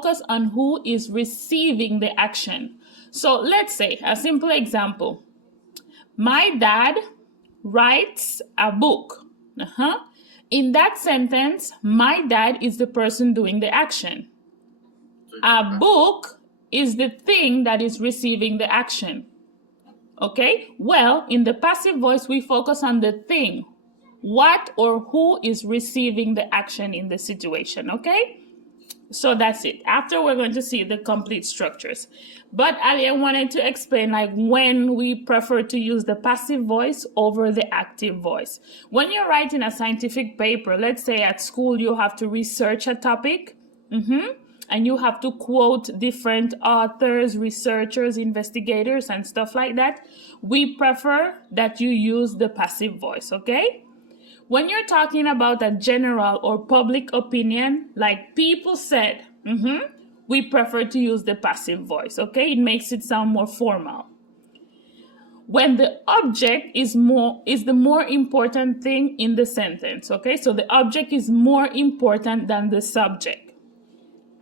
focus on who is receiving the action. So let's say a simple example. My dad writes a book. In that sentence, my dad is the person doing the action. A book is the thing that is receiving the action. Okay? Well, in the passive voice, we focus on the thing. What or who is receiving the action in the situation. Okay? So that's it. After, we're going to see the complete structures. But Ali, I wanted to explain like when we prefer to use the passive voice over the active voice. When you're writing a scientific paper, let's say at school you have to research a topic, and you have to quote different authors, researchers, investigators, and stuff like that, we prefer that you use the passive voice, okay? When you're talking about a general or public opinion, like people said, we prefer to use the passive voice, okay? It makes it sound more formal. When the object is the more important thing in the sentence, okay? So the object is more important than the subject.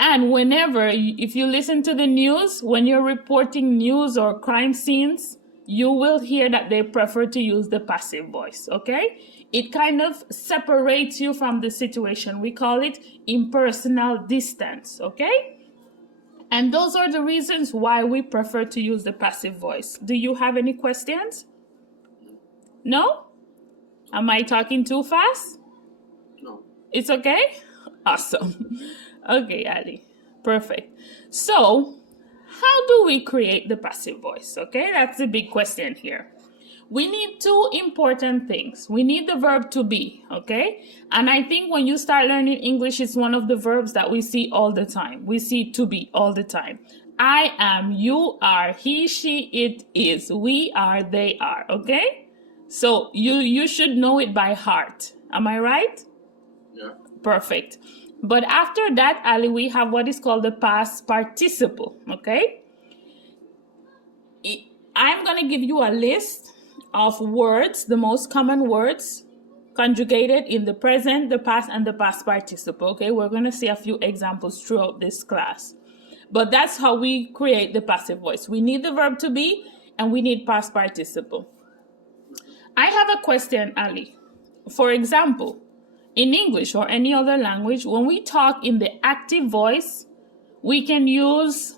And whenever, if you listen to the news, when you're reporting news or crime scenes, you will hear that they prefer to use the passive voice, okay? It kind of separates you from the situation. We call it impersonal distance, okay? And those are the reasons why we prefer to use the passive voice. Do you have any questions? No? Am I talking too fast? No. It's okay? Awesome. Okay, Ali. Perfect. So, how do we create the passive voice? Okay, that's the big question here. We need two important things. We need the verb to be, okay? And I think when you start learning English, it's one of the verbs that we see all the time. We see to be all the time. I am, you are, he, she, it is, we are, they are, okay? So you should know it by heart. Am I right? Yeah. Perfect. But after that, Ali, we have what is called the past participle, okay? I'm going to give you a list of words, the most common words conjugated in the present, the past, and the past participle, okay? We're going to see a few examples throughout this class. But that's how we create the passive voice. We need the verb to be, and we need past participle. I have a question, Ali. For example, in English or any other language, when we talk in the active voice, we can use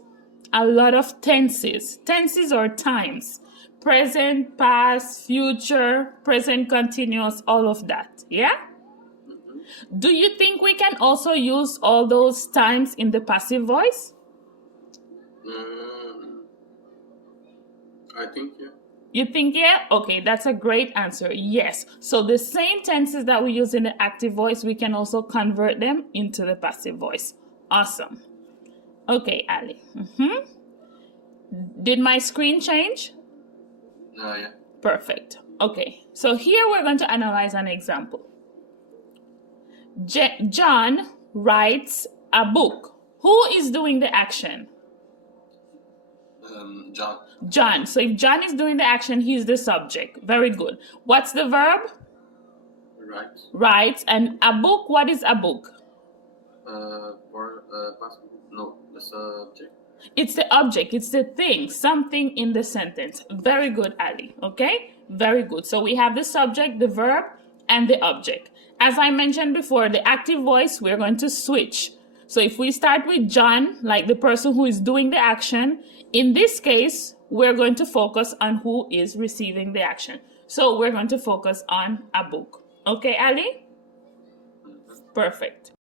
a lot of tenses. Tenses or times. Present, past, future, present continuous, all of that. Yeah? Do you think we can also use all those times in the passive voice? I think, yeah. You think, yeah? Okay, that's a great answer. Yes. So the same tenses that we use in the active voice, we can also convert them into the passive voice. Awesome. Okay, Ali. Did my screen change? Yeah. Perfect. Okay, so here we're going to analyze an example. John writes a book. Who is doing the action? John. John. So if John is doing the action, he's the subject. Very good. What's the verb? Writes. Writes. And a book, what is a book? No, the subject. It's the object, it's the thing, something in the sentence. Very good, Ali. Okay? Very good. So we have the subject, the verb, and the object. As I mentioned before, the active voice, we're going to switch. So if we start with John, like the person who is doing the action, in this case, we're going to focus on who is receiving the action. So we're going to focus on a book. Okay, Ali? Perfect.